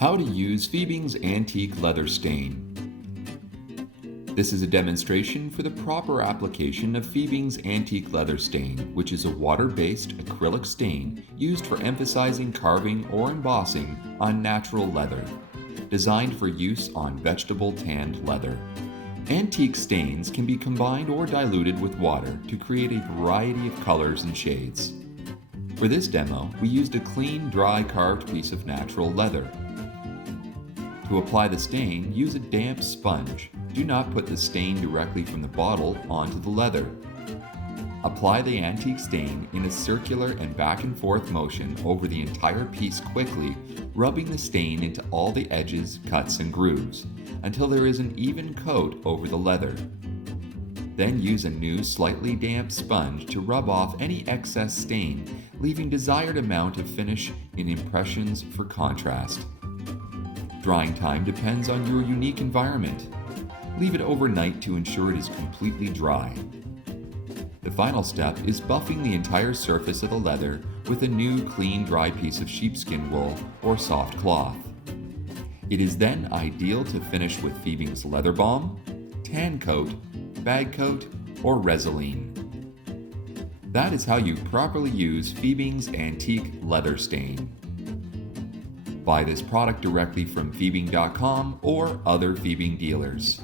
How to use Fiebing's antique leather stain. This is a demonstration for the proper application of Fiebing's antique leather stain, which is a water-based acrylic stain used for emphasizing carving or embossing on natural leather, designed for use on vegetable tanned leather. Antique stains can be combined or diluted with water to create a variety of colors and shades. For this demo, we used a clean, dry carved piece of natural leather. To apply the stain, use a damp sponge. Do not put the stain directly from the bottle onto the leather. Apply the antique stain in a circular and back and forth motion over the entire piece quickly, rubbing the stain into all the edges, cuts, and grooves, until there is an even coat over the leather. Then use a new, slightly damp sponge to rub off any excess stain, leaving desired amount of finish in impressions for contrast. Drying time depends on your unique environment. Leave it overnight to ensure it is completely dry. The final step is buffing the entire surface of the leather with a new clean dry piece of sheepskin wool or soft cloth. It is then ideal to finish with Fiebing's leather balm, tan coat, bag coat, or Resin. That is how you properly use Fiebing's antique leather stain. Buy this product directly from Fiebing.com or other Fiebing dealers.